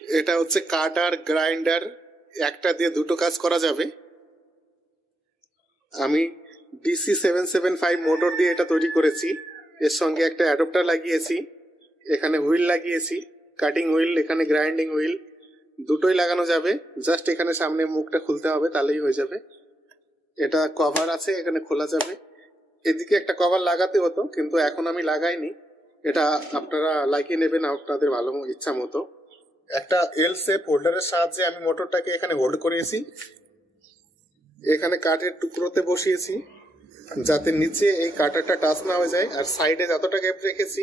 এটা হচ্ছে কাটার গ্রাইন্ডার, একটা দিয়ে দুটো কাজ করা যাবে। আমি DC775 মোটর দিয়ে এটা তৈরি করেছি। এর সঙ্গে একটা অ্যাডাপ্টার লাগিয়েছি, এখানে হুইল লাগিয়েছি, কাটিং হুইল, এখানে গ্রাইন্ডিং হুইল, দুটোই লাগানো যাবে। জাস্ট এখানে সামনে মুখটা খুলতে হবে, তাহলেই হয়ে যাবে। এটা কভার আছে, এখানে খোলা যাবে। এদিকে একটা কভার লাগাতে হতো, কিন্তু এখন আমি লাগাইনি। এটা আপনারা লাগিয়ে নেবেন আপনাদের ভালো ইচ্ছা মতো। একটা এল শেপ হোল্ডারের সাহায্যে আমি মোটরটাকে এখানে হোল্ড করিয়েছি। এখানে কাঠের টুকরোতে বসিয়েছি যাতে নিচে এই কাটারটা টাচ না হয়ে যায়, আর সাইডে যতটা গ্যাপ রেখেছি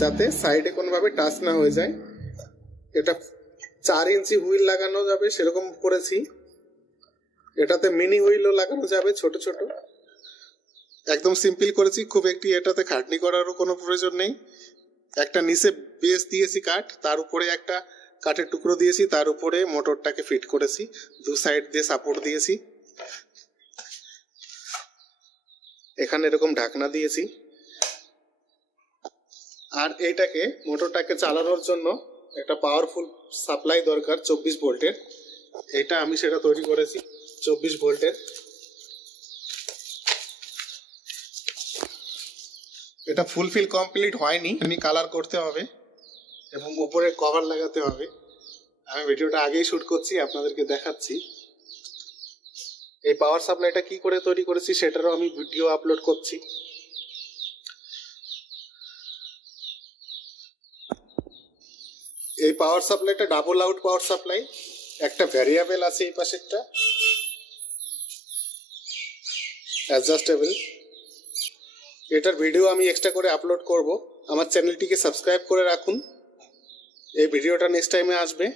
যাতে সাইডে কোনোভাবে টাচ না হয়ে যায়। এটা 4 ইঞ্চি হুইল লাগানো যাবে সেরকম করেছি। এটাতে মিনি হুইলও লাগানো যাবে, ছোট ছোট। একদম সিম্পল করেছি, খুব একটি এটাতে খাটনি করারও কোনো প্রয়োজন নেই। একটা নিচে বেস দিয়েছি কাঠ, তার উপরে একটা কাঠের টুকরো দিয়েছি, তার উপরে মোটরটাকে ফিট করেছি, দু সাইড দিয়ে সাপোর্ট দিয়েছি। এখানে এরকম ঢাকনা দিয়েছি। আর এইটাকে মোটরটাকে চালানোর জন্য একটা পাওয়ারফুল সাপ্লাই দরকার 24 ভোল্টের। এটা আমি সেটা তৈরি করেছি 24 ভোল্টের। এটা ফুলফিল কমপ্লিট হয়নি, আমি কালার করতে হবে এবং উপরে কভার লাগাতে হবে। আমি ভিডিওটা আগেই শুট করছি, আপনাদেরকে দেখাচ্ছি। এই পাওয়ার সাপ্লাইটা কি করে তৈরি করেছি সেটারও আমি ভিডিও আপলোড করছি। এই পাওয়ার সাপ্লাইটা ডাবল আউট পাওয়ার সাপ্লাই। একটা ভ্যারিয়েবল আছে এই পাশেরটা, অ্যাডজাস্টেবল। এটার ভিডিও আমি এক্সট্রা করে আপলোড করব। আমার চ্যানেলটিকে সাবস্ক্রাইব করে রাখুন, এই ভিডিওটা নেক্সট টাইমে আসবে।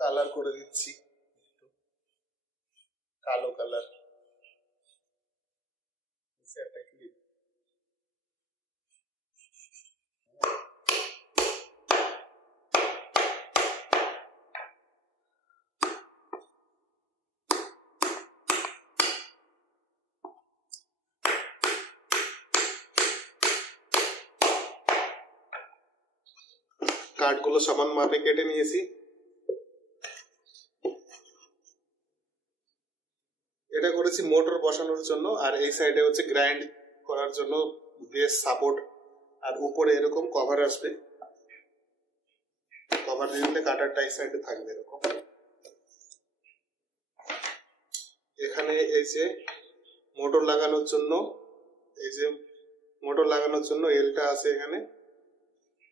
কালার করে দিচ্ছি, কালো কালার। একটা ক্লিপ, কাঠগুলো সমান মাপে কেটে নিয়েছি। এটা করেছি মোটর বসানোর জন্য, আর এই সাইডে হচ্ছে গ্রাইন্ড করার জন্য বেস সাপোর্ট, আর উপরে এরকম কভার আসবে। কভার দিলে কাটারটা এই সাইডে থাকবে এরকম। এখানে এই যে মোটর লাগানোর জন্য, এই যে মোটর লাগানোর জন্য এলটা আছে এখানে,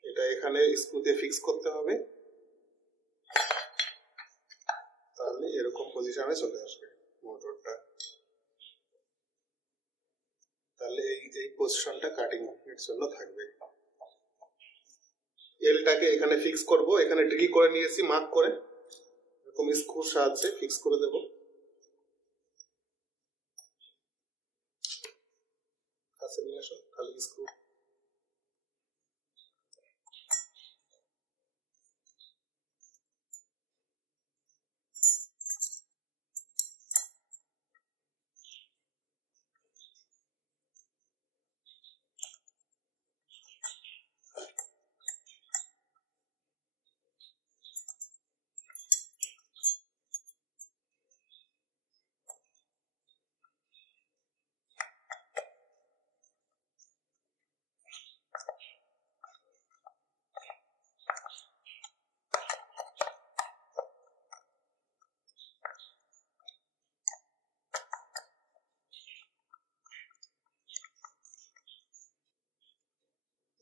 এটা এখানে স্ক্রু দিয়ে ফিক্স করতে হবে, তাহলে এরকম পজিশনে চলে আসবে মোটরটা। তাহলে এই পজিশনটা কাটিং এর জন্য থাকবে। এলটাকে এখানে ফিক্স করব, এখানে ড্রিল করে নিয়েছি মার্ক করে, এরকম স্ক্রুর সাহায্যে ফিক্স করে দেব। কাছে নিয়ে আসো, খালি স্ক্রু।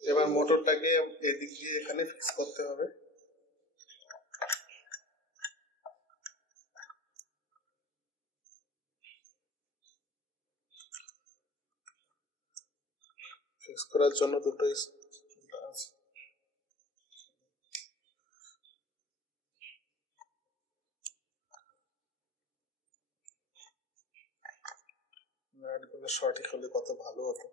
এবার মোটরটাকে এদিক দিয়ে এখানে ফিক্স করতে হবে। করার জন্য দুটোই আছে। নাটগুলো সঠিক হলে কত ভালো হতো।